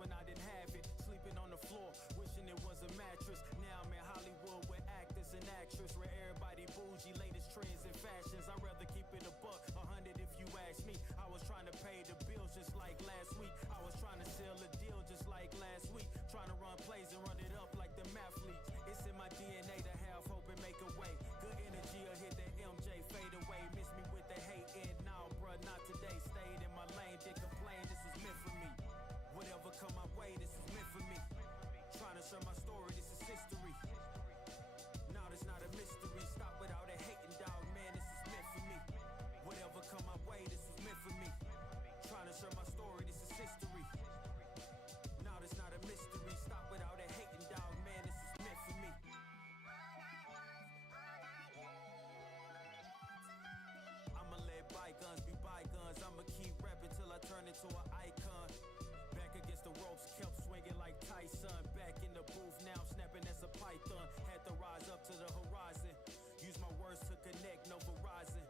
when I didn't have it. Sleeping on the floor, wishing it was a mattress. Now I'm in Hollywood with actors and actresses, where everybody bougie, latest trends and fashions. I'd rather keep it a buck, 100 if you ask me. I was trying to pay the bills just like last week. I was trying to sell a deal just like last week. Trying to run plays and run it up like the mathletes. It's in my DNA to have hope and make a way. Good energy will hit that MJ fade away. Miss me with the hate and now, bruh, not today. Stayed in my lane, didn't complain, this was meant for me. Whatever come my way, this was meant for me. Trying to share my story, this is history. Now it's not a mystery. Stop without a hating, dog, man, this is meant for me. Whatever come my way, this was meant for me. Trying to share my story, this is history. Now it's not a mystery. Stop without a hating, dog, man, this is meant for me. I'ma let bygones be bygones. I'ma keep rapping till I turn into an icon. Back against the ropes, kept swinging like Tyson. Back in the booth, now I'm snapping as a python. Had to rise up to the horizon. Use my words to connect, no Verizon.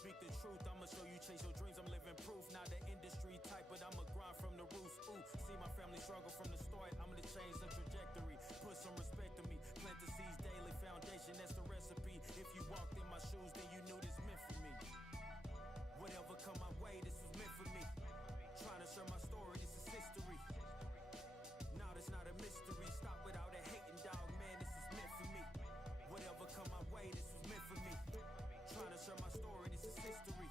Speak the truth, I'ma show you chase your dreams. I'm living proof, not the industry type, but I'ma grind from the roots. Ooh, see my family struggle from the start. I'm gonna change the trajectory. Put some respect to me. Plant the seeds daily, foundation, that's the recipe. If you walked in my shoes, then you knew this meant for me. Whatever come my way, this was meant for me. Trying to share my story, this is history. Now it's not a mystery. Stop without a hating, dog, man, this is meant for me. Whatever come my way, this was meant for me. Trying to share my story, this is history.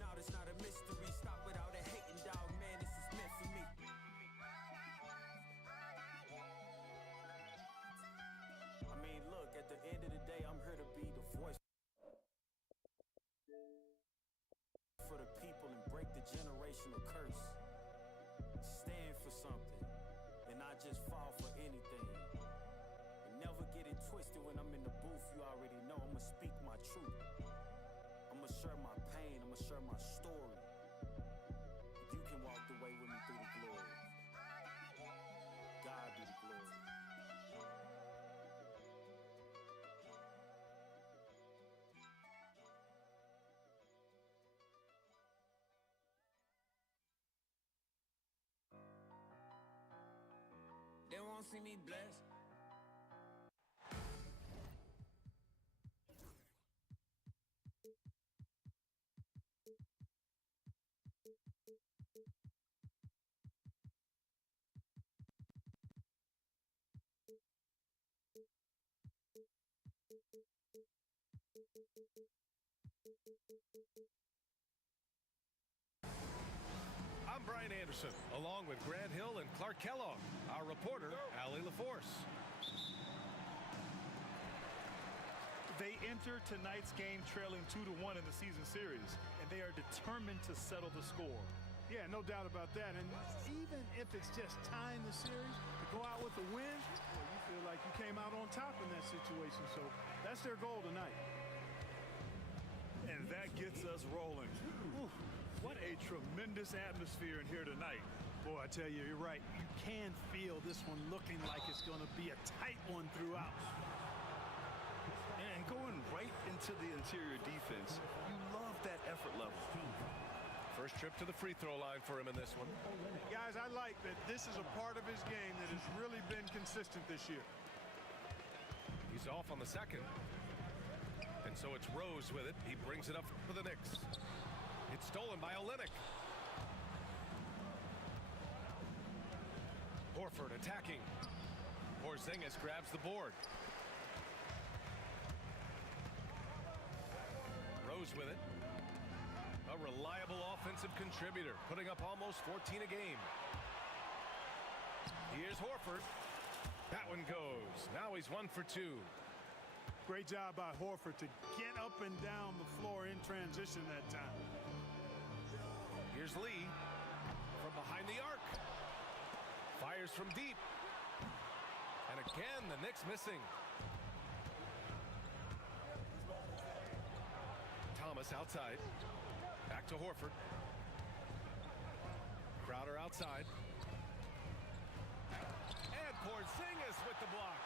Now it's not a mystery. Stop without a hating, dog, man, this is meant for me. I mean, look, at the end of the day, I'm here to be the voice for the people and break the generational curse. Stand for something and not just fall for anything. And never get it twisted when I'm in the booth. You already know I'ma speak my truth. I'ma share my pain, I'ma share my story. You can walk the way with me through the glory. God be the glory. They won't see me blessed. I'm Brian Anderson, along with Grant Hill and Clark Kellogg. Our reporter, Allie LaForce. They enter tonight's game trailing 2-1 in the season series, and they are determined to settle the score. Yeah, no doubt about that. And even if it's just tying the series, to go out with a win, well, you feel like you came out on top in that situation. So that's their goal tonight. And that gets us rolling. Ooh, what a tremendous atmosphere in here tonight. Boy, I tell you, you're right. You can feel this one looking like it's going to be a tight one throughout. And going right into the interior defense, you love that effort level. First trip to the free throw line for him in this one. Guys, I like that this is a part of his game that has really been consistent this year. He's off on the second. And so it's Rose with it. He brings it up for the Knicks. It's stolen by Olynyk. Horford attacking. Porzingis grabs the board. Rose with it. A reliable offensive contributor, putting up almost 14 a game. Here's Horford. That one goes. Now he's 1 for 2. Great job by Horford to get up and down the floor in transition that time. Here's Lee from behind the arc. Fires from deep. And again, the Knicks missing. Thomas outside. Back to Horford. Crowder outside. And Porzingis with the block.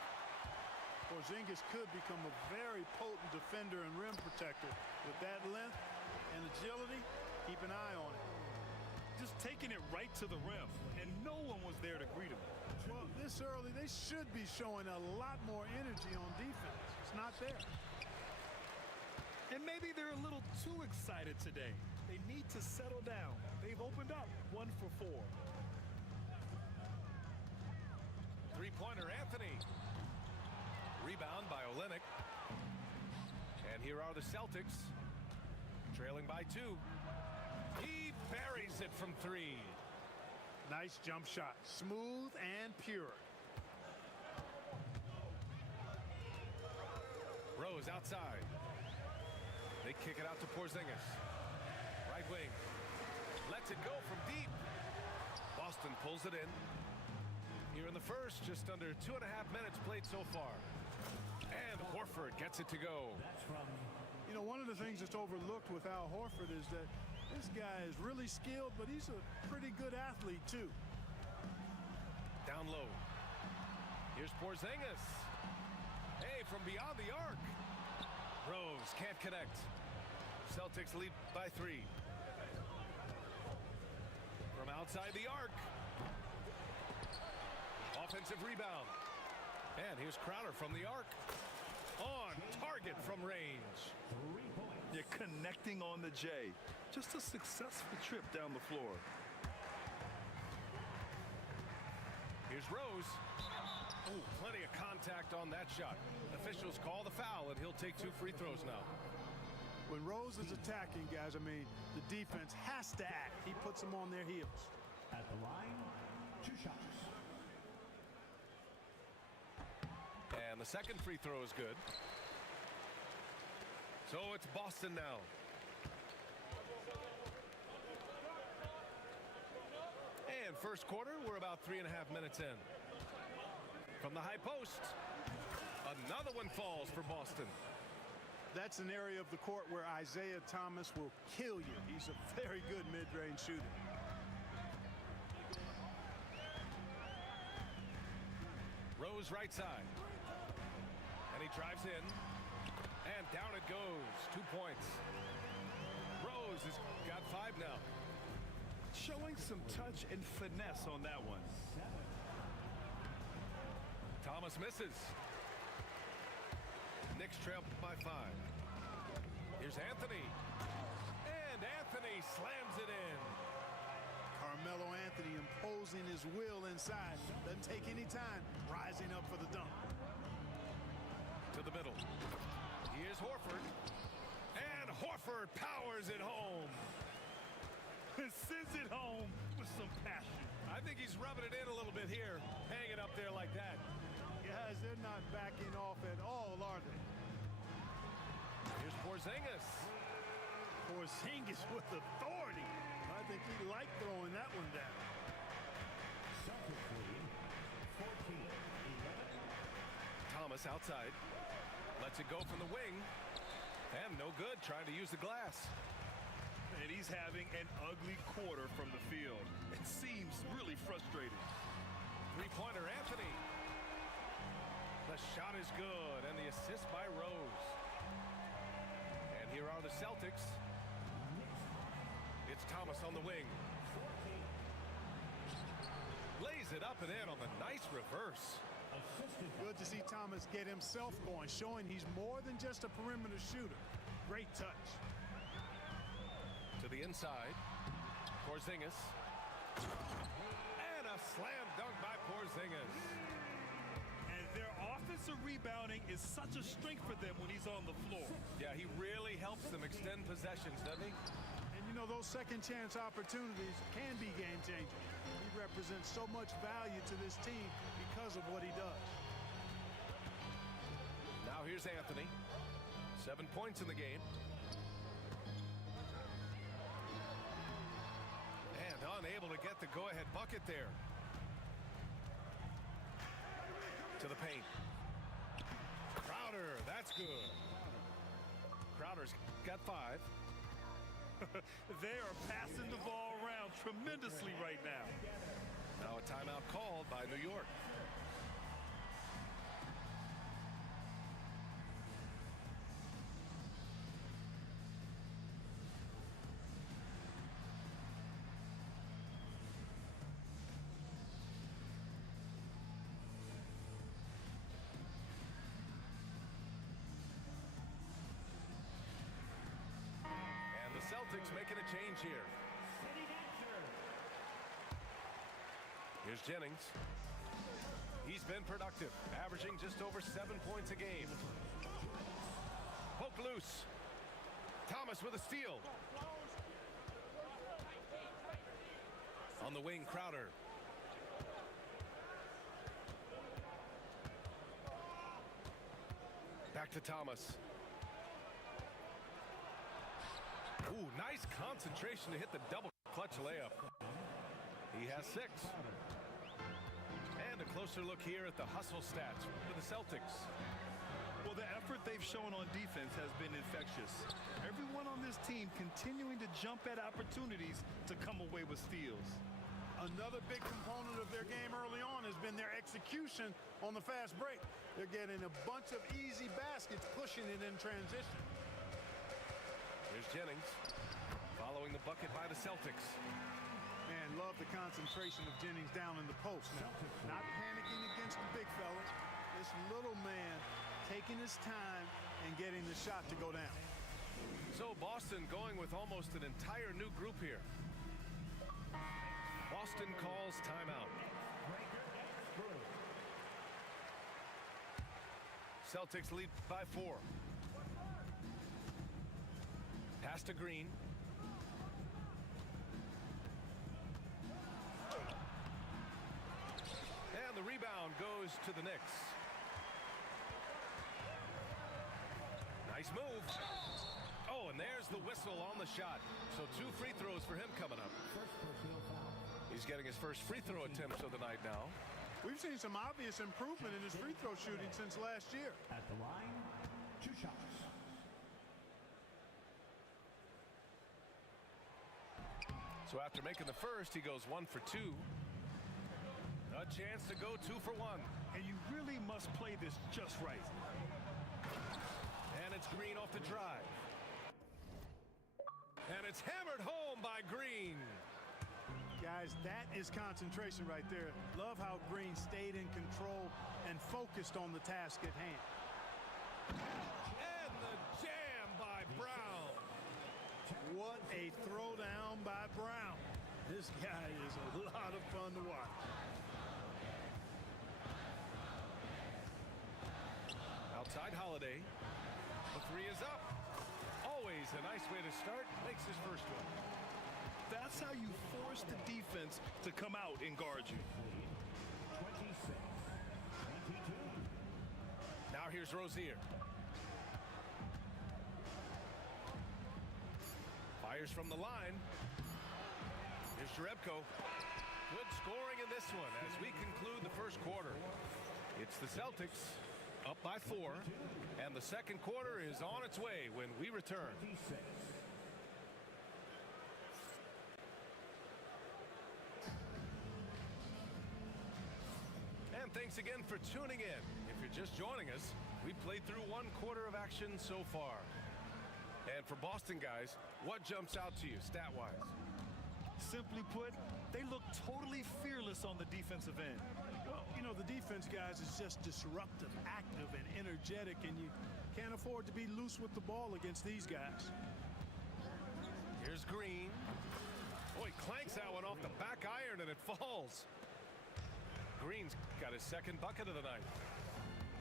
Porzingis could become a very potent defender and rim protector. With that length and agility, keep an eye on it. Just take taking it right to the rim, and no one was there to greet him. Well, this early, they should be showing a lot more energy on defense. It's not there. And maybe they're a little too excited today. They need to settle down. They've opened up 1 for 4. Three-pointer, Anthony. Rebound by Olynyk. And here are the Celtics, trailing by 2. He buries it from 3. Nice jump shot. Smooth and pure. Rose outside. They kick it out to Porzingis. Right wing. Lets it go from deep. Boston pulls it in. Here in the first, just under 2.5 minutes played so far. And Horford gets it to go. You know, one of the things that's overlooked with Al Horford is that this guy is really skilled, but he's a pretty good athlete, too. Down low. Here's Porzingis. Hey, from beyond the arc. Rose can't connect. Celtics lead by 3. From outside the arc. Offensive rebound. And here's Crowder from the arc. On target from range. You're connecting on the J. Just a successful trip down the floor. Here's Rose. Oh, plenty of contact on that shot. Officials call the foul, and he'll take 2 free throws now. When Rose is attacking, guys, I mean, the defense has to act. He puts them on their heels. At the line, 2 shots. And the second free throw is good. So it's Boston now. And first quarter, we're about 3.5 minutes in. From the high post, another one falls for Boston. That's an area of the court where Isaiah Thomas will kill you. He's a very good mid-range shooter. Rose right side. And he drives in. And down it goes. 2 points. Rose has got 5 now. Showing some touch and finesse on that one. Thomas misses. Knicks trail by 5. Here's Anthony. And Anthony slams it in. Carmelo Anthony imposing his will inside. Doesn't take any time. Rising up for the dunk. To the middle. Here's Horford. And Horford powers it home. Sends it home with some passion. I think he's rubbing it in a little bit here. Hanging up there like that. Guys, they're not backing off at all, are they? Here's Porzingis. Porzingis with authority. I think he liked throwing that one down. Celtics lead, 14-11. Thomas outside. Lets it go from the wing. And no good trying to use the glass. And he's having an ugly quarter from the field. It seems really frustrating. Three-pointer Anthony. The shot is good, and the assist by Rose. And here are the Celtics. It's Thomas on the wing. Lays it up and in on the nice reverse. Good to see Thomas get himself going, showing he's more than just a perimeter shooter. Great touch. To the inside. Porzingis. And a slam dunk by Porzingis. And their offensive rebounding is such a strength for them when he's on the floor. Yeah, he really helps them extend possessions, doesn't he? And you know, those second chance opportunities can be game changing. He represents so much value to this team because of what he does. Now here's Anthony. 7 points in the game. And unable to get the go-ahead bucket there. To the paint. Crowder, that's good. Crowder's got 5. They are passing the ball around tremendously right now. Now a timeout called by New York. Celtics making a change here. Here's Jennings. He's been productive, averaging just over 7 points a game. Poke loose. Thomas with a steal. On the wing, Crowder. Back to Thomas. Ooh, nice concentration to hit the double clutch layup. He has 6. And a closer look here at the hustle stats for the Celtics. Well, the effort they've shown on defense has been infectious. Everyone on this team continuing to jump at opportunities to come away with steals. Another big component of their game early on has been their execution on the fast break. They're getting a bunch of easy baskets, pushing it in transition. Here's Jennings following the bucket by the Celtics. Man, love the concentration of Jennings down in the post now. Not panicking against the big fella. This little man taking his time and getting the shot to go down. So Boston going with almost an entire new group here. Boston calls timeout. Celtics lead by 4. Pass to Green. And the rebound goes to the Knicks. Nice move. Oh, and there's the whistle on the shot. So 2 free throws for him coming up. He's getting his first free throw attempt of the night now. We've seen some obvious improvement in his free throw shooting since last year. At the line, 2 shots. So after making the first, he goes 1 for 2. A chance to go 2 for 1. And you really must play this just right. And it's Green off the drive. And it's hammered home by Green. Guys, that is concentration right there. Love how Green stayed in control and focused on the task at hand. And the jam by Brown. What a throwdown by Brown. This guy is a lot of fun to watch. Outside Holiday. The 3 is up. Always a nice way to start. Makes his first one. That's how you force the defense to come out and guard you. 26-22. Now here's Rozier. Fires from the line. Here's Jerebko. Good scoring in this one as we conclude the first quarter. It's the Celtics up by 4, and the second quarter is on its way when we return. And thanks again for tuning in. If you're just joining us, we played through 1 quarter of action so far. And for Boston guys, what jumps out to you stat-wise? Simply put, they look totally fearless on the defensive end. Well, you know, the defense, guys, is just disruptive, active, and energetic, and you can't afford to be loose with the ball against these guys. Here's Green. Oh, he clanks that one off the back iron, and it falls. Green's got his second bucket of the night.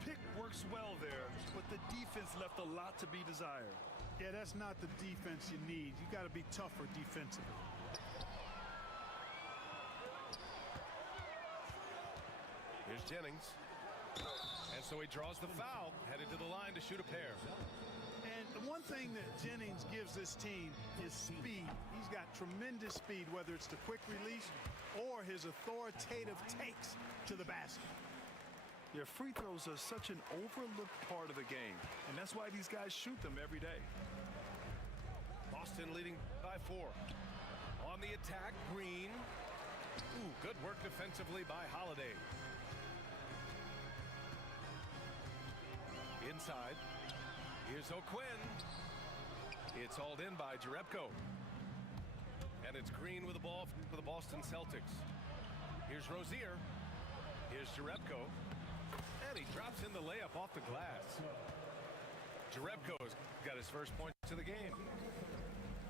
Pick works well there, but the defense left a lot to be desired. Yeah, that's not the defense you need. You got to be tougher defensively. Here's Jennings. And so he draws the foul, headed to the line to shoot a pair. And the one thing that Jennings gives this team is speed. He's got tremendous speed, whether it's the quick release or his authoritative takes to the basket. Your free throws are such an overlooked part of the game, and that's why these guys shoot them every day. Boston leading by 4. On the attack, Green. Ooh, good work defensively by Holiday. Inside. Here's O'Quinn. It's hauled in by Jerebko. And it's Green with the ball for the Boston Celtics. Here's Rozier. Here's Jerebko. And he drops in the layup off the glass. Jerebko's got his first points of the game.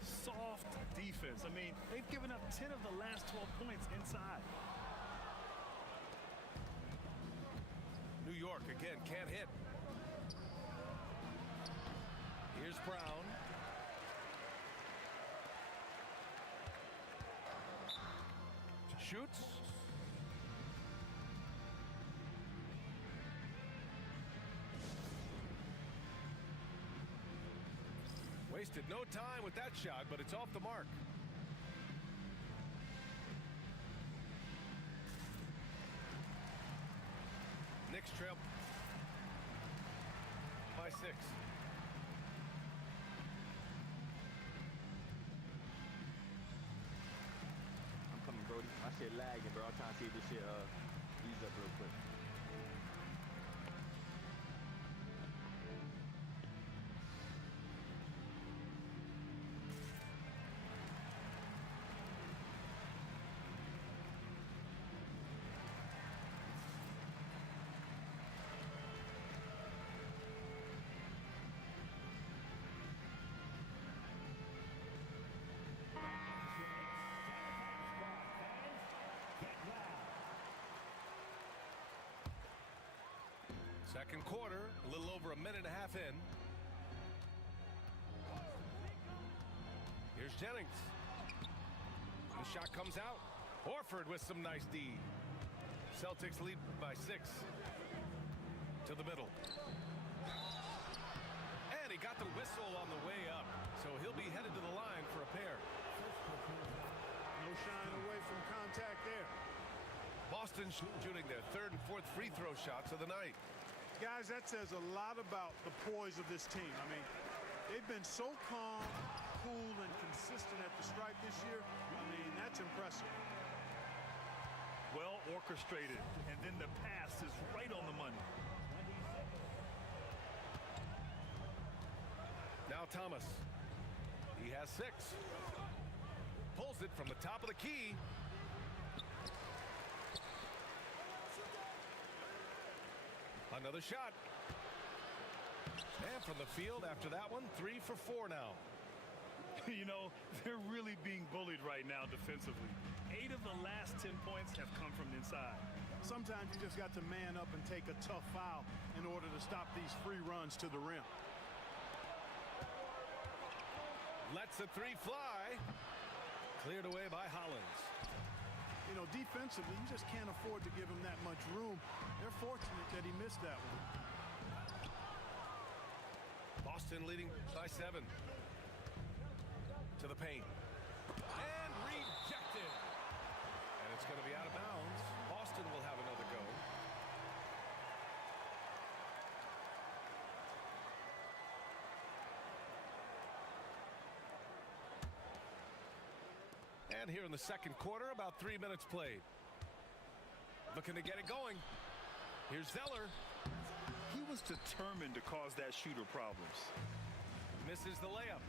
Soft defense. I mean, they've given up 10 of the last 12 points inside. New York again can't hit. Here's Brown. Shoots. Wasted no time with that shot, but it's off the mark. Knicks trail by 6. I'm coming, Brody. My shit lagging, bro. I'm trying to see if this shit ease up real quick. Second quarter, a little over a minute and a half in. Here's Jennings. The shot comes out. Horford with some nice D. Celtics lead by 6. To the middle. And he got the whistle on the way up. So he'll be headed to the line for a pair. No shying away from contact there. Boston shooting their third and fourth free throw shots of the night. Guys, that says a lot about the poise of this team. I mean, they've been so calm, cool, and consistent at the stripe this year. I mean, that's impressive. Well orchestrated, and then the pass is right on the money. Now Thomas. He has 6. Pulls it from the top of the key. Another shot. And from the field after that one, 3 for 4 now. You know, they're really being bullied right now defensively. 8 of the last 10 points have come from inside. Sometimes you just got to man up and take a tough foul in order to stop these free runs to the rim. Lets the 3 fly. Cleared away by Hollins. You know, defensively, you just can't afford to give him that much room. They're fortunate that he missed that one. Boston leading by 7. To the paint. And rejected. And it's going to be out of bounds. Boston will have another go. And here in the second quarter, about 3 minutes played. Looking to get it going. Here's Zeller. He was determined to cause that shooter problems. Misses the layup.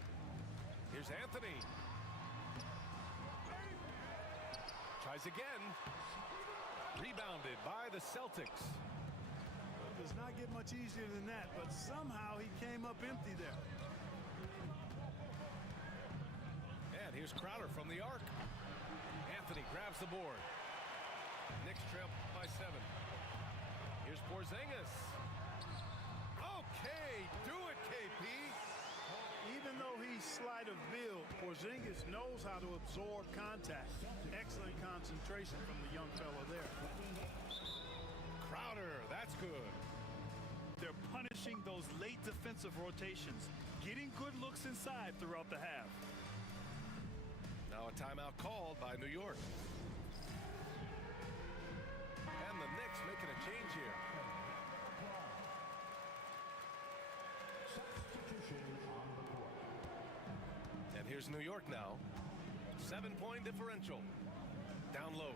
Here's Anthony. Tries again. Rebounded by the Celtics. It does not get much easier than that, but somehow he came up empty there. And here's Crowder from the arc. Anthony grabs the board. Knicks trail by 7. Here's Porzingis. Okay, do it, KP. Even though he's slight of build, Porzingis knows how to absorb contact. Excellent concentration from the young fella there. Crowder, that's good. They're punishing those late defensive rotations, getting good looks inside throughout the half. Now a timeout called by New York. And the Knicks making a change here. Substitution on the court. And here's New York now. 7-point differential. Down low.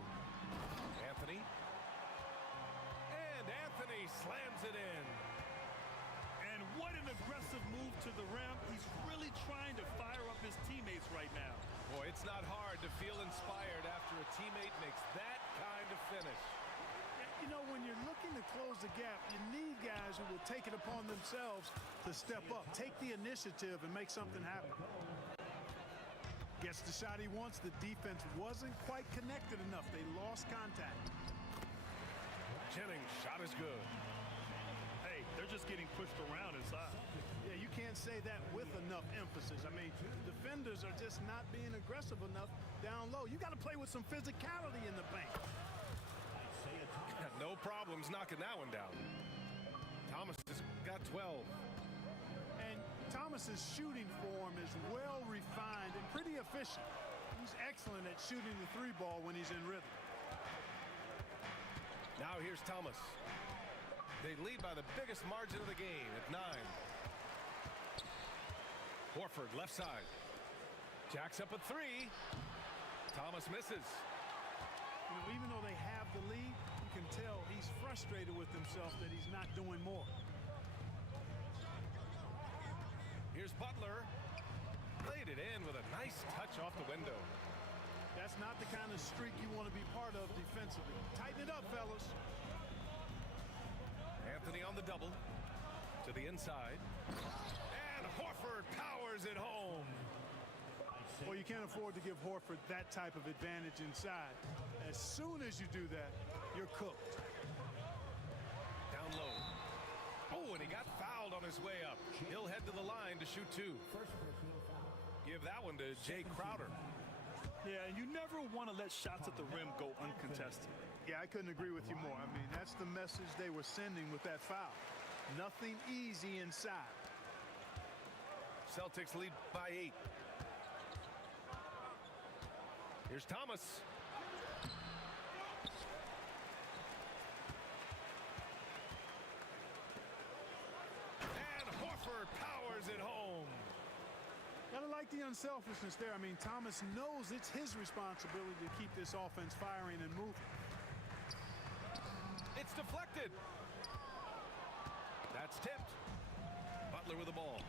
Anthony. And Anthony slams it in. And what an aggressive move to the rim. He's really trying to fire up his teammates right now. Boy, it's not hard to feel inspired after a teammate makes that kind of finish. You know, when you're looking to close the gap, you need guys who will take it upon themselves to step up, take the initiative, and make something happen. That's the shot he wants. The defense wasn't quite connected enough. They lost contact. Jennings' shot is good. Hey, they're just getting pushed around inside. Yeah, you can't say that with enough emphasis. I mean, defenders are just not being aggressive enough down low. You got to play with some physicality in the paint. No problems knocking that one down. Thomas has got 12. And Thomas's shooting form is well refined and pretty efficient. He's excellent at shooting the three ball when he's in rhythm. Now here's Thomas. They lead by the biggest margin of the game at 9. Horford left side. Jacks up a 3. Thomas misses. You know, even though they have the lead, you can tell he's frustrated with himself that he's not doing more. Here's Butler. Laid it in with a nice touch off the window. That's not the kind of streak you want to be part of defensively. Tighten it up, fellas. Anthony on the double. To the inside. And Horford powers it home. Well, you can't afford to give Horford that type of advantage inside. As soon as you do that, you're cooked. Down low. Oh, and he got fouled on his way up. He'll head to the line to shoot 2. Give that one to Jay Crowder. Yeah, and you never want to let shots at the rim go uncontested. Yeah, I couldn't agree with you more. I mean, that's the message they were sending with that foul. Nothing easy inside. Celtics lead by 8. Here's Thomas. And Horford powers it home. Gotta like the unselfishness there. I mean, Thomas knows it's his responsibility to keep this offense firing and moving. It's deflected. That's tipped. Butler with the ball.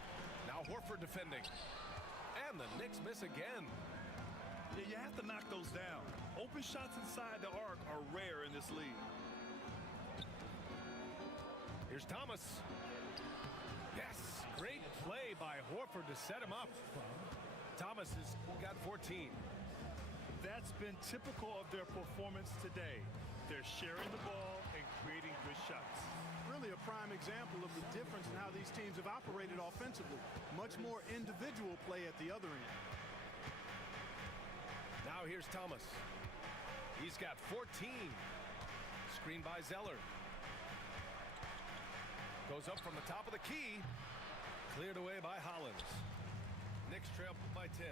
Now Horford defending. And the Knicks miss again. Yeah, you have to knock those down. Open shots inside the arc are rare in this league. Here's Thomas. Yes, great play by Horford to set him up. Thomas has got 14. That's been typical of their performance today. They're sharing the ball and creating good shots. Really a prime example of the difference in how these teams have operated offensively. Much more individual play at the other end. Now here's Thomas. He's got 14. Screen by Zeller. Goes up from the top of the key. Cleared away by Hollins. Knicks trail by 10.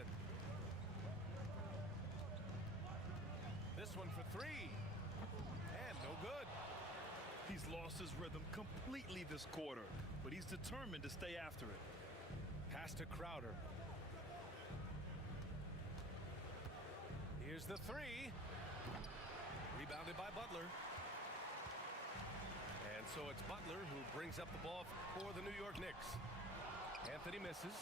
This one for 3. And no good. He's lost his rhythm completely this quarter, but he's determined to stay after it. Pass to Crowder. Here's the 3. Rebounded by Butler. And so it's Butler who brings up the ball for the New York Knicks. Anthony misses.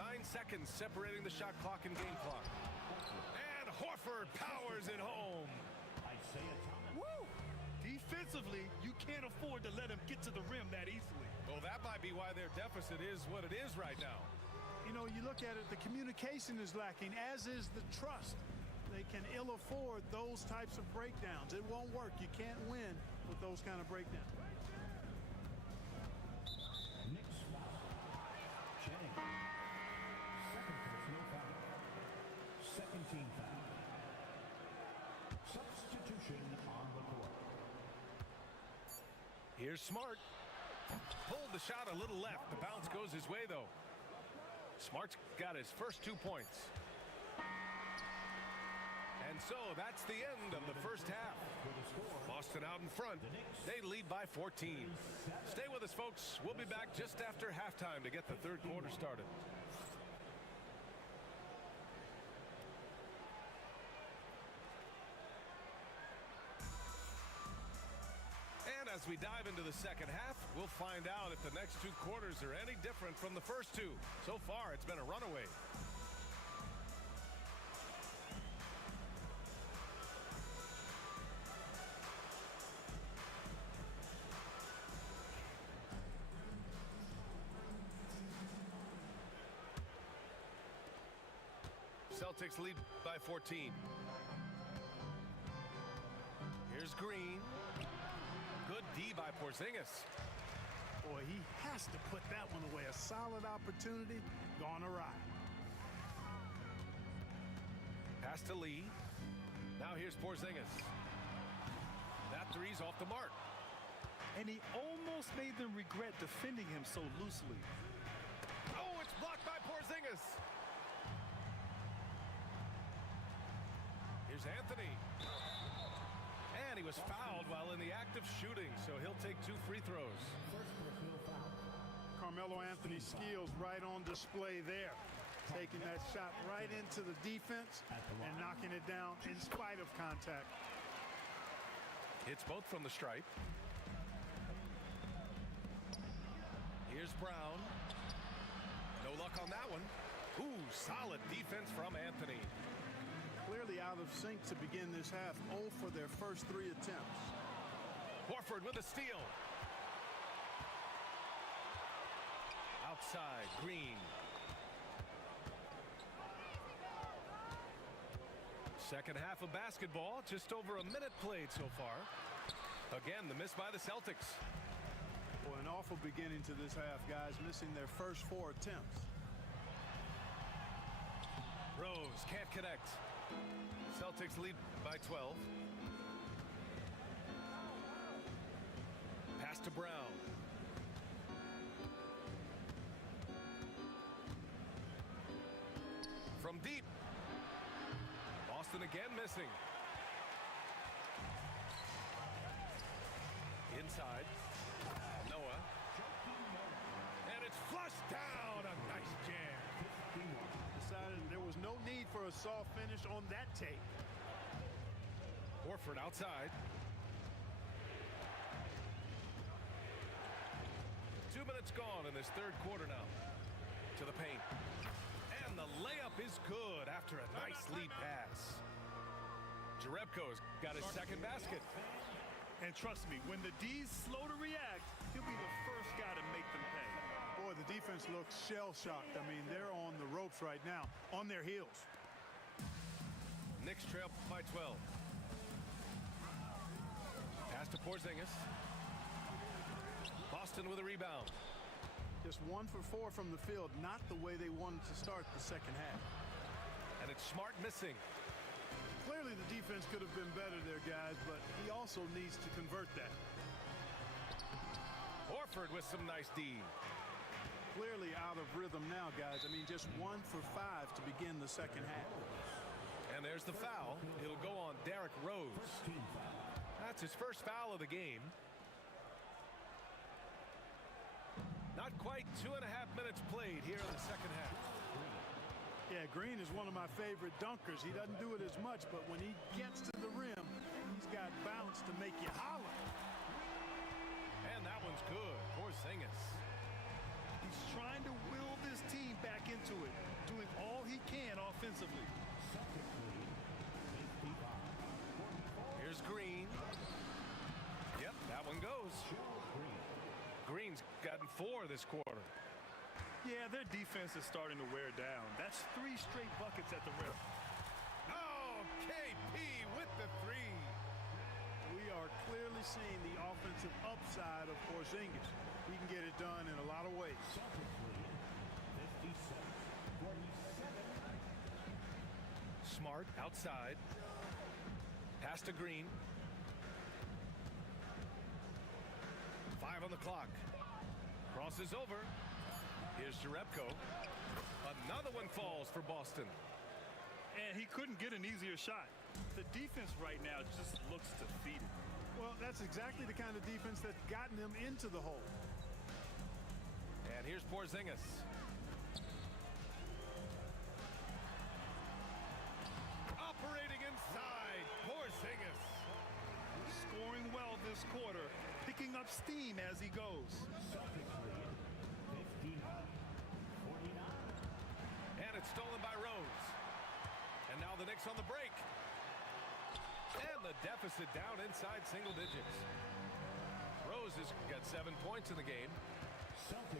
9 seconds separating the shot clock and game clock. And Horford powers it home. Woo! Defensively, you can't afford to let him get to the rim that easily. Well, that might be why their deficit is what it is right now. You know, you look at it, the communication is lacking, as is the trust. They can ill afford those types of breakdowns. It won't work. You can't win with those kind of breakdowns. Knicks foul. Jennings. Second personal foul. Second team foul. Substitution on the court. Here's Smart. Pulled the shot a little left. The bounce goes his way, though. Smart's got his first 2 points. And so that's the end of the first half. Boston out in front. They lead by 14. Stay with us, folks. We'll be back just after halftime to get the third quarter started. And as we dive into the second half, we'll find out if the next 2 quarters are any different from the first 2. So far, it's been a runaway. Celtics lead by 14. Here's Green. Good D by Porzingis. Boy, he has to put that one away. A solid opportunity gone awry. Pass to Lee. Now here's Porzingis. That three's off the mark. And he almost made them regret defending him so loosely. Oh, it's blocked by Porzingis. Here's Anthony. And he was fouled while in the act of shooting, so he'll take 2 free throws. First personal foul. Carmelo Anthony's skills right on display there. Taking that shot right into the defense and knocking it down in spite of contact. Hits both from the stripe. Here's Brown. No luck on that one. Ooh, solid defense from Anthony. Clearly out of sync to begin this half. 0 for their first 3 attempts. Horford with a steal. Outside, Green. Second half of basketball, just over a minute played so far. Again, the miss by the Celtics. Boy, an awful beginning to this half, guys. Missing their first 4 attempts. Rose can't connect. Celtics lead by 12. Pass to Brown. From deep. Boston again missing. Inside. Noah. And it's flushed down. A nice jam. Decided there was no need for a soft finish on that take. Horford outside. 2 minutes gone in this third quarter now. To the paint. And the layup is good after a nice lead pass. Jerebko's got his second basket. And trust me, when the D's slow to react, he'll be the first guy to make them pay. Boy, the defense looks shell-shocked. I mean, they're on the ropes right now, on their heels. Knicks trail by 12. Pass to Porzingis. Boston with a rebound. Just 1 for 4 from the field, not the way they wanted to start the second half. And it's Smart missing. Clearly the defense could have been better there, guys, but he also needs to convert that. Horford with some nice D. Clearly out of rhythm now, guys. I mean, just 1 for 5 to begin the second half. And there's the foul. It'll go on Derrick Rose. That's his first foul of the game. Not quite 2.5 minutes played here in the second half. Yeah, Green is one of my favorite dunkers. He doesn't do it as much, but when he gets to the rim, he's got bounce to make you holler. And that one's good. Porzingis. He's trying to will this team back into it, doing all he can offensively. Here's Green. Yep, that one goes. Green's gotten 4 this quarter. Yeah, their defense is starting to wear down. That's 3 straight buckets at the rim. Oh, KP with the 3. We are clearly seeing the offensive upside of Porzingis. He can get it done in a lot of ways. Smart outside. Pass to Green. 5 on the clock. Crosses over. Here's Jerebko. Another one falls for Boston. And he couldn't get an easier shot. The defense right now just looks defeated. Well, that's exactly the kind of defense that's gotten them into the hole. And here's Porzingis. Operating inside. Porzingis. Scoring well this quarter, picking up steam as he goes. And it's stolen by Rose. And now the Knicks on the break. And the deficit down inside single digits. Rose has got 7 points in the game.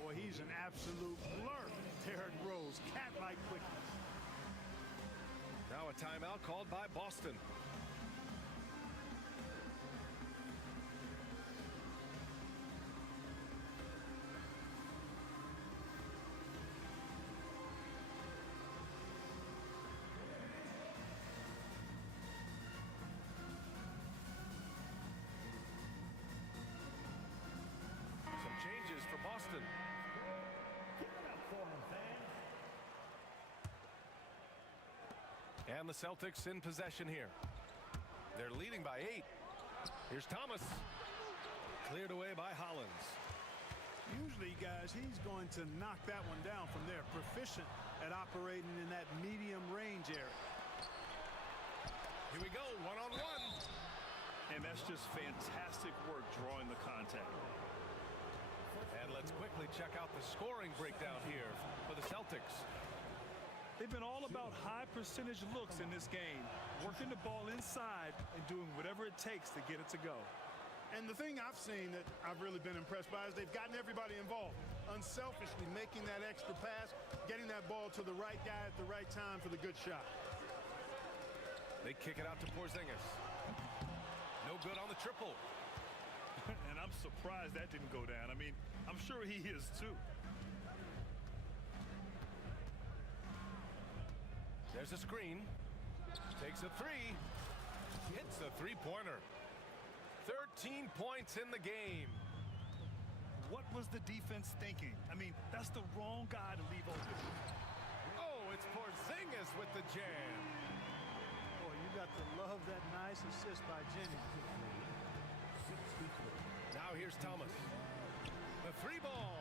Boy, he's an absolute blur. Derrick Rose, cat-like quickness. a timeout called by Boston. Some changes for Boston. And the Celtics in possession here. They're leading by 8. Here's Thomas. Cleared away by Hollins. Usually, guys, he's going to knock that one down from there. Proficient at operating in that medium range area. Here we go, one-on-one. And that's just fantastic work drawing the contact. And let's quickly check out the scoring breakdown here for the Celtics. They've been all about high percentage looks in this game, working the ball inside and doing whatever it takes to get it to go. And the thing I've seen that I've really been impressed by is they've gotten everybody involved, unselfishly making that extra pass, getting that ball to the right guy at the right time for the good shot. They kick it out to Porzingis. No good on the triple. And I'm surprised that didn't go down. I mean, I'm sure he is too. There's a screen. Takes a three. Hits a three-pointer. 13 points in the game. What was the defense thinking? I mean, that's the wrong guy to leave open. Oh, it's Porzingis with the jam. Boy, you got to love that nice assist by Jennings. Now here's Thomas. The three ball.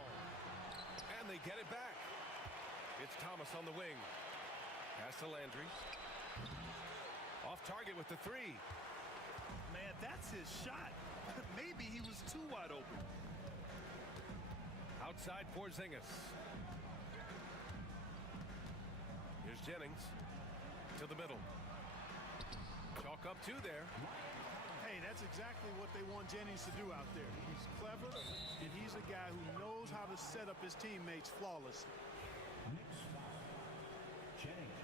And they get it back. It's Thomas on the wing. Pass to Landry. Off target with the three. Man, that's his shot. Maybe he was too wide open. Outside Porzingis. Here's Jennings. To the middle. Chalk up two there. Hey, that's exactly what they want Jennings to do out there. He's clever, and he's a guy who knows how to set up his teammates flawlessly. Knicks foul. Jennings.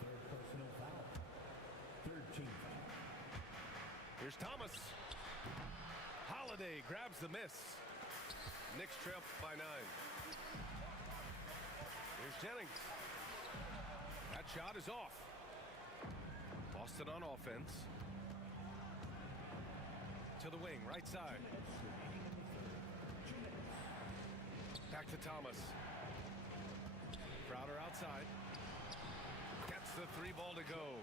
Third personal foul. Third team foul. Here's Thomas. Holiday grabs the miss. Knicks trail by 9. Here's Jennings. That shot is off. Boston on offense. To the wing, right side. Back to Thomas. Crowder outside. Gets the three ball to go.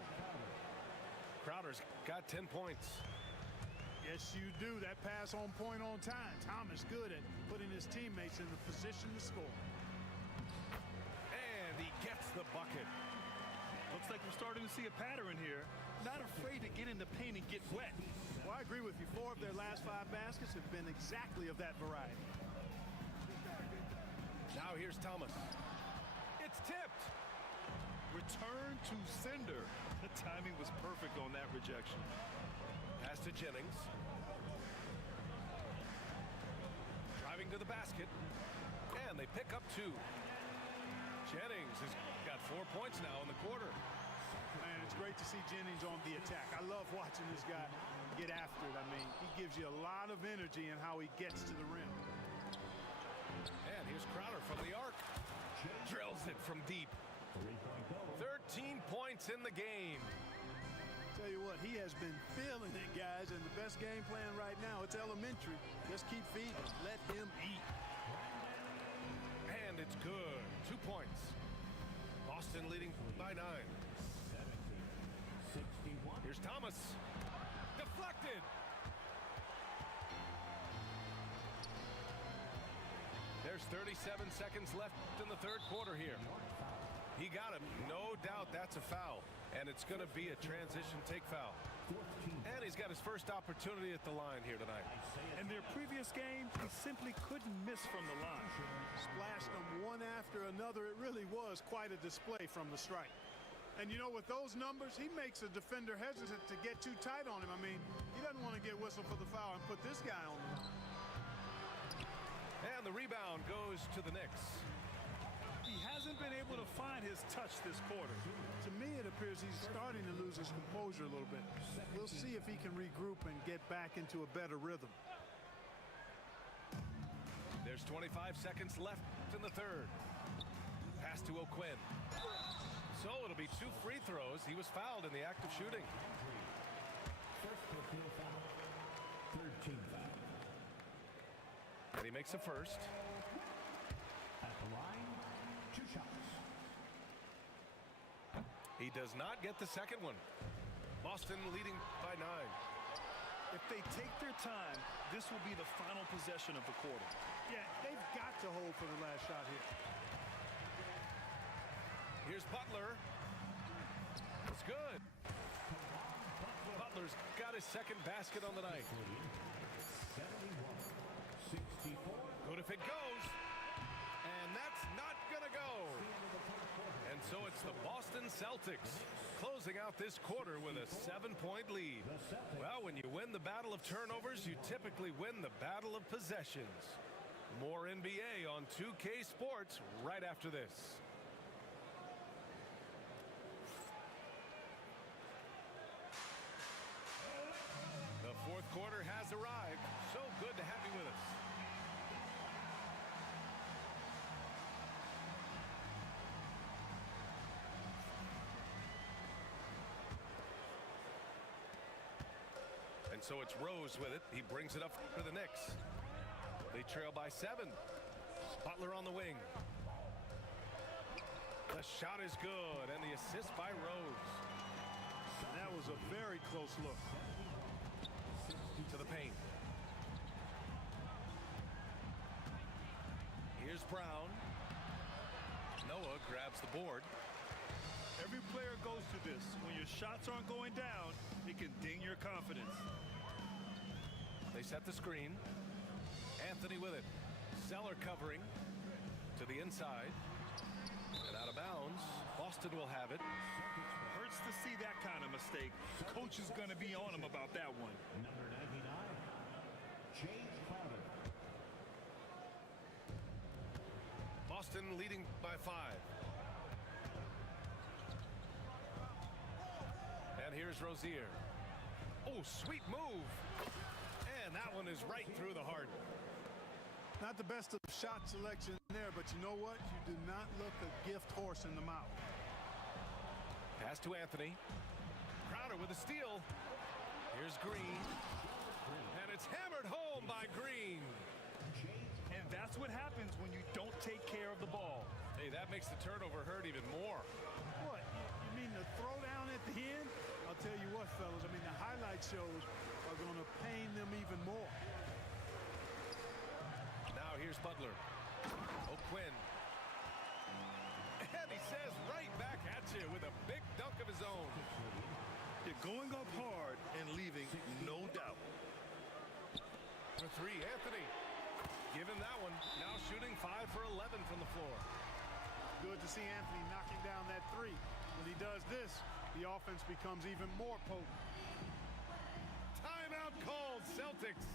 Crowder's got 10 points. Yes, you do. That pass on point on time. Thomas good at putting his teammates in the position to score. And he gets the bucket. Looks like we're starting to see a pattern here. Not afraid to get in the paint and get wet. Well, I agree with you. 4 of their last 5 baskets have been exactly of that variety. Now here's Thomas. It's tipped. Return to sender. The timing was perfect on that rejection. Pass to Jennings. Driving to the basket. And they pick up 2. Jennings has got 4 points now in the quarter. Man, it's great to see Jennings on the attack. I love watching this guy get after it. I mean, he gives you a lot of energy in how he gets to the rim. And here's Crowder from the arc. Drills it from deep. 13 points in the game. Tell you what, he has been feeling it, guys, and the best game plan right now, it's elementary. Just keep feeding him. Let him eat. And it's good. 2 points. Boston leading by 9. 61. Here's Thomas. Deflected. There's 37 seconds left in the third quarter here. He got him. No doubt that's a foul. And it's going to be a transition take foul. And he's got his first opportunity at the line here tonight. In their previous game, he simply couldn't miss from the line. Splashed them one after another. It really was quite a display from the strike. And you know, with those numbers, he makes a defender hesitant to get too tight on him. I mean, he doesn't want to get whistled for the foul and put this guy on the line. And the rebound goes to the Knicks. He hasn't been able to find his touch this quarter. To me, it appears appears he's starting to lose his composure a little bit. We'll see if he can regroup and get back into a better rhythm. There's 25 seconds left in the third. Pass to O'Quinn. So it'll be 2 free throws. He was fouled in the act of shooting. First personal foul. Third team foul. And he makes a first. At the line, 2 shots. He does not get the second one. Boston leading by 9. If they take their time, this will be the final possession of the quarter. Yeah, they've got to hold for the last shot here. Here's Butler. It's good. Butler's got his second basket on the night. 71-64. Good if it goes. And that's not going to go. And so it's the Boston Celtics closing out this quarter with a 7-point lead. Well, when you win the battle of turnovers, you typically win the battle of possessions. More NBA on 2K Sports right after this. The fourth quarter has arrived. So good to have you with us. And so it's Rose with it. He brings it up for the Knicks. They trail by 7. Butler on the wing. The shot is good, and the assist by Rose. That was a very close look. To the paint. Here's Brown. Noah grabs the board. Every player goes to this. When your shots aren't going down, it can ding your confidence. They set the screen. Anthony with it. Zeller covering to the inside. And out of bounds. Boston will have it. Hurts to see that kind of mistake. Coach is going to be on him about that one. Number 99, James Crowder. Boston leading by 5. And here's Rozier. Oh, sweet move. And that one is right through the heart. Not the best of shot selection there, but you know what? You do not look a gift horse in the mouth. Pass to Anthony. Crowder with a steal. Here's Green. And it's hammered home by Green. And that's what happens when you don't take care of the ball. Hey, that makes the turnover hurt even more. What? You mean the throwdown at the end? I'll tell you what, fellas. I mean, the highlight shows are going to pain them even more. Now here's Butler. O'Quinn. And he says right back at you with a big dunk of his own. They're going up hard and leaving no doubt. For 3, Anthony. Give him that one. Now shooting 5 for 11 from the floor. Good to see Anthony knocking down that 3. When he does this, the offense becomes even more potent. Timeout called, Celtics.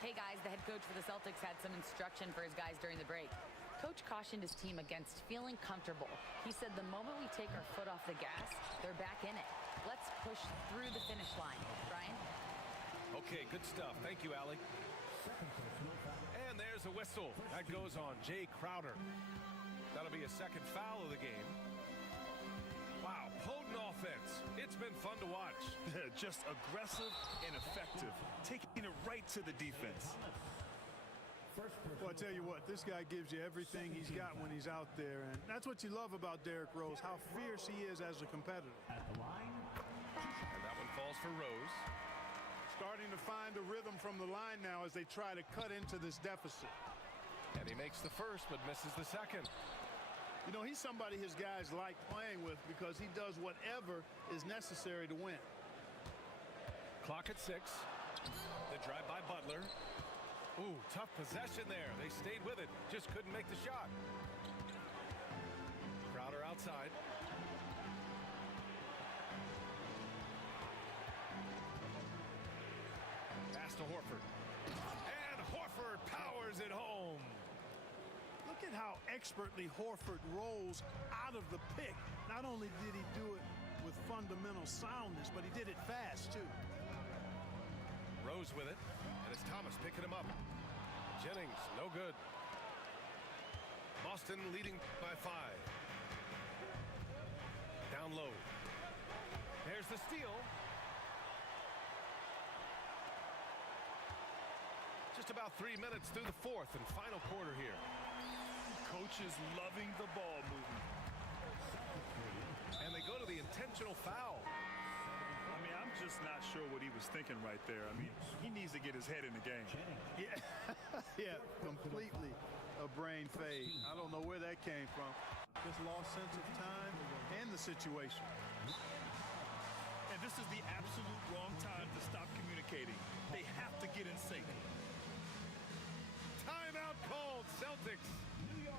Hey guys, the head coach for the Celtics had some instruction for his guys during the break. Coach cautioned his team against feeling comfortable. He said the moment we take our foot off the gas, they're back in it. Let's push through the finish line. Brian? Okay, good stuff. Thank you, Allie. And there's a whistle. That goes on Jay Crowder. That'll be a second foul of the game. stretch. Just aggressive and effective, taking it right to the defense. Well, I tell you what, this guy gives you everything he's got when he's out there, and that's what you love about Derrick Rose, how fierce he is as a competitor. At the line, And that one falls for Rose. Starting to find a rhythm from the line now as they try to cut into this deficit. And he makes the first, but misses the second. You know, he's somebody his guys like playing with because he does whatever is necessary to win. Clock at 6. The drive by Butler. Ooh, tough possession there. They stayed with it. Just couldn't make the shot. Crowder outside. Pass to Horford. And Horford powers it home. Look at how expertly Horford rolls out of the pick. Not only did he do it with fundamental soundness, but he did it fast, too. Rose with it. And it's Thomas picking him up. Jennings, no good. Boston leading by 5. Down low. There's the steal. Just about 3 minutes through the fourth and final quarter here. Coach is loving the ball movement. And they go to the intentional foul. I mean, I'm just not sure what he was thinking right there. I mean, he needs to get his head in the game. Yeah, yeah, completely a brain fade. I don't know where that came from. Just lost sense of time and the situation. And this is the absolute wrong time to stop communicating. They have to get in sync. Timeout called, Celtics. New York.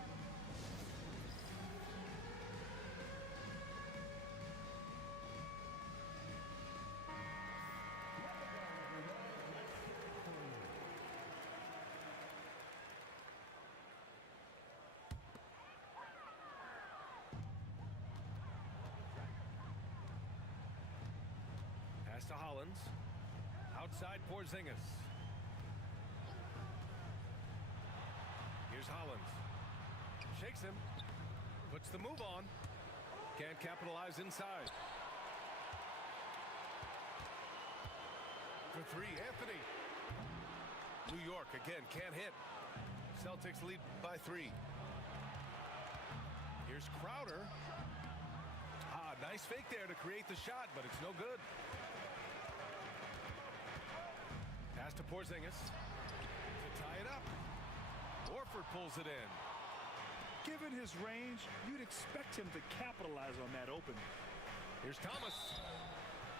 Pass to Hollins. Outside Porzingis. Here's Hollins. Shakes him. Puts the move on. Can't capitalize inside. For 3, Anthony. New York again can't hit. Celtics lead by 3. Here's Crowder. Nice fake there to create the shot, but it's no good. Pass to Porzingis to tie it up. Horford pulls it in. Given his range, you'd expect him to capitalize on that opening. Here's Thomas.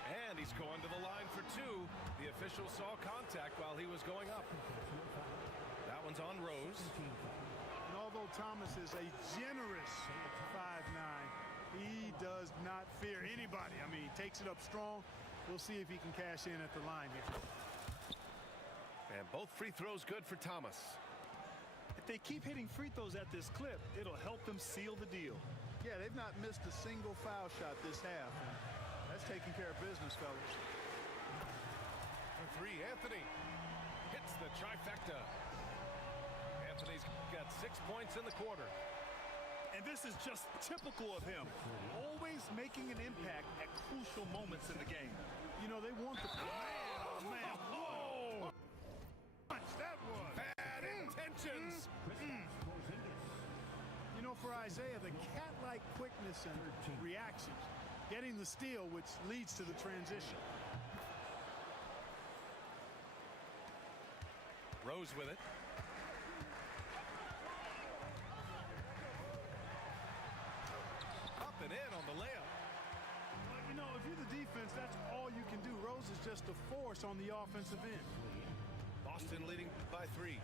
And he's going to the line for 2. The official saw contact while he was going up. That one's on Rose. And although Thomas is a generous 5'9", he does not fear anybody. I mean, he takes it up strong. We'll see if he can cash in at the line here. And both free throws good for Thomas. If they keep hitting free throws at this clip, it'll help them seal the deal. Yeah, they've not missed a single foul shot this half. And that's taking care of business, fellas. For 3, Anthony hits the trifecta. Anthony's got 6 points in the quarter. And this is just typical of him. Always making an impact at crucial moments in the game. You know, they want the... Oh, man. Whoa! That was... Bad intentions. You know, for Isaiah, the cat-like quickness and reactions, getting the steal, which leads to the transition. Rose with it. Up and in on the layup. Well, you know, if you're the defense, that's all you can do. Rose is just a force on the offensive end. Boston leading by 3.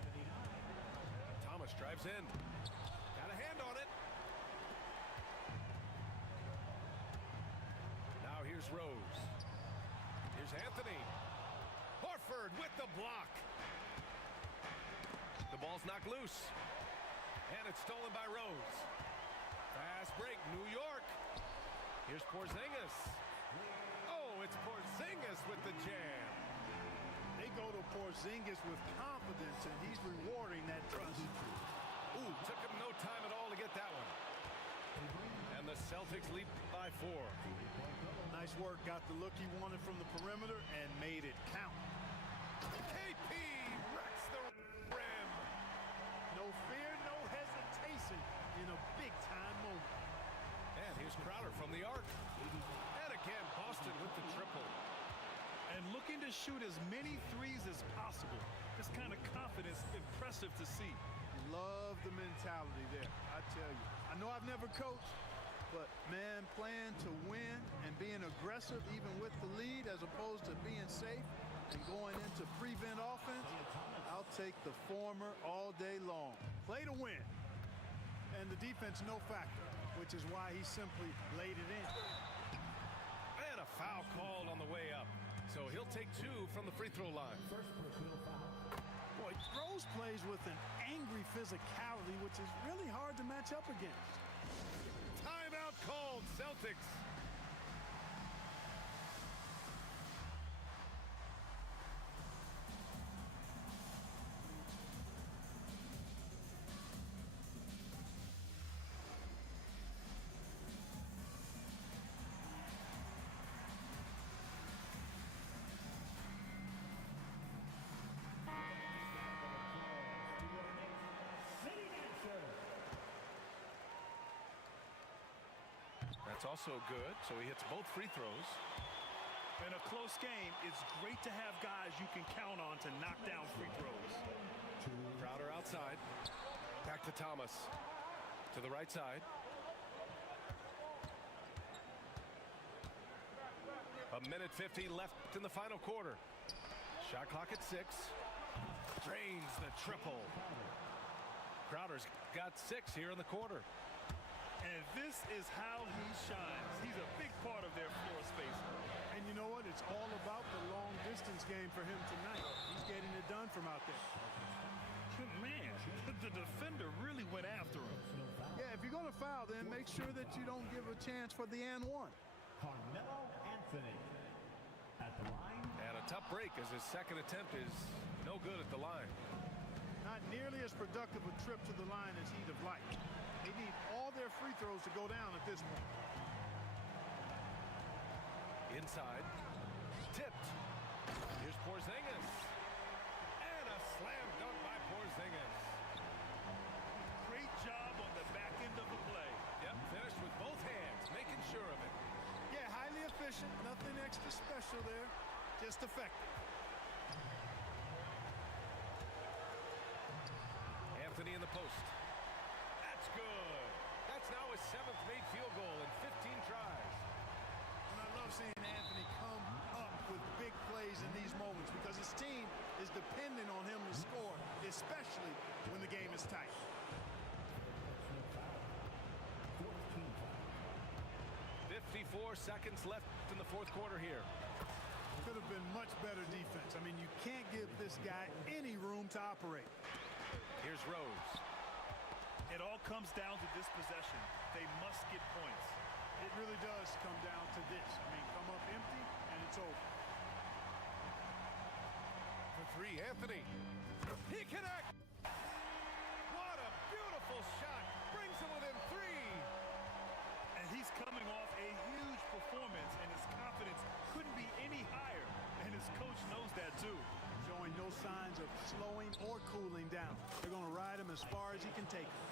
Thomas drives in. Got a hand on it. Now here's Rose. Here's Anthony. Horford with the block. The ball's knocked loose. And it's stolen by Rose. Fast break, New York. Here's Porzingis. Oh, it's Porzingis with the jam. They go to Porzingis with confidence, and he's rewarding that trust. Ooh, took him no time at all to get that one. And the Celtics lead by 4. Nice work. Got the look he wanted from the perimeter and made it count. KP wrecks the rim. No fear, no hesitation in a big-time moment. And here's Crowder from the arc. And again, Boston with the triple. And looking to shoot as many threes as possible. This kind of confidence, impressive to see. Love the mentality there, I tell you. I know I've never coached, but, man, playing to win and being aggressive even with the lead as opposed to being safe and going into prevent offense, I'll take the former all day long. Play to win. And the defense no factor, which is why he simply laid it in. And a foul called on the way up. So he'll take 2 from the free throw line. Boy, Rose plays with an angry physicality, which is really hard to match up against. Timeout called, Celtics. That's also good, so he hits both free throws. In a close game, it's great to have guys you can count on to knock down free throws. Crowder outside. Back to Thomas. To the right side. A minute 50 left in the final quarter. Shot clock at 6. Drains the triple. Crowder's got 6 here in the quarter. And this is how he shines. He's a big part of their floor space. And you know what? It's all about the long distance game for him tonight. He's getting it done from out there. Man, the defender really went after him. Yeah, if you're going to foul, then make sure that you don't give a chance for the and one. Carmelo Anthony at the line. And a tough break as his second attempt is no good at the line. Not nearly as productive a trip to the line as he'd have liked. They need all their free throws to go down at this point. Inside. Tipped. Here's Porzingis. And a slam dunk by Porzingis. Great job on the back end of the play. Yep, finished with both hands, making sure of it. Yeah, highly efficient. Nothing extra special there. Just effective. Anthony in the post. That's good. That's now his 7th made field goal in 15 tries. And I love seeing Anthony come up with big plays in these moments because his team is dependent on him to score, especially when the game is tight. 54 seconds left in the fourth quarter here. Could have been much better defense. I mean, you can't give this guy any room to operate. Here's Rose. It all comes down to this possession. They must get points. It really does come down to this. I mean, come up empty, and it's over. For 3, Anthony. He connects. What a beautiful shot. Brings him within 3. And he's coming off a huge performance, and his confidence couldn't be any higher. And his coach knows that, too. Showing no signs of slowing or cooling down. They're going to ride him as far as he can take him.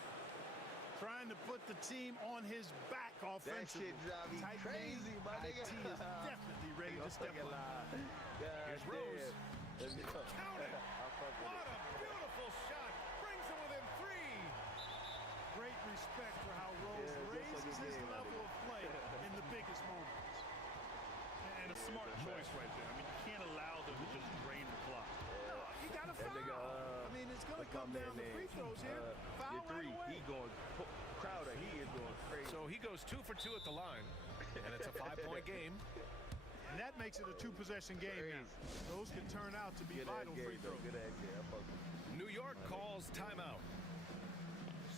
Trying to put the team on his back offensively. That shit drive me crazy, my nigga. IT is definitely ready to step up. Here's Rose. Count it. What What a beautiful shot. Brings him within 3. Great respect for how Rose raises his level of play in the biggest moments. And a smart choice right there. I mean, you can't allow them to just drain the clock. No, you got to foul. I mean, it's going to come down to free throws here. Foul right away. He going Crowder. He is going crazy. So he goes 2 for 2 at the line, and it's a 5-point game. And that makes it a 2-possession game now. Those can turn out to be vital free throws. Good at game. I fuck with you. New York calls timeout.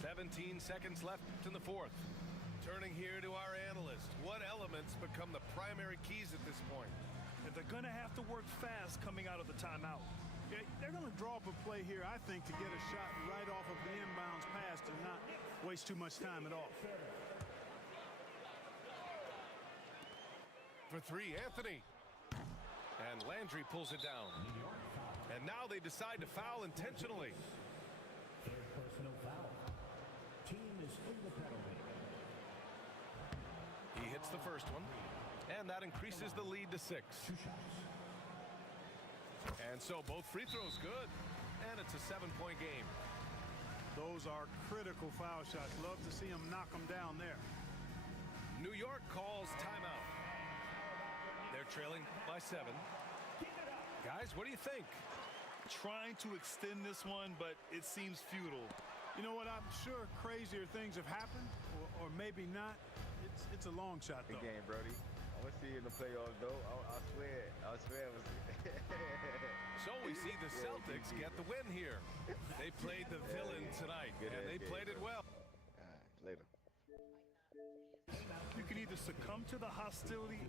17 seconds left in the fourth. Turning here to our analyst. What elements become the primary keys at this point? And they're going to have to work fast coming out of the timeout. Yeah, they're going to draw up a play here, I think, to get a shot right off of the inbounds pass and not waste too much time at all. For for three, Anthony. And Landry pulls it down. And now they decide to foul intentionally. Third personal foul. Team is in the penalty. He hits the first one. And that increases the lead to 6. 2 shots. And so both free throws good. And it's a 7-point game. Those are critical foul shots. Love to see him knock them down there. New York calls timeout. They're trailing by 7. Guys, what do you think? Trying to extend this one, but it seems futile. You know what? I'm sure crazier things have happened, or maybe not. It's a long shot, though. Good game, Brody. I want to see you in the playoffs, though. I swear. I swear. So we see the Celtics get the win here. They played the villain tonight, and they played it well. Later. You can either succumb to the hostility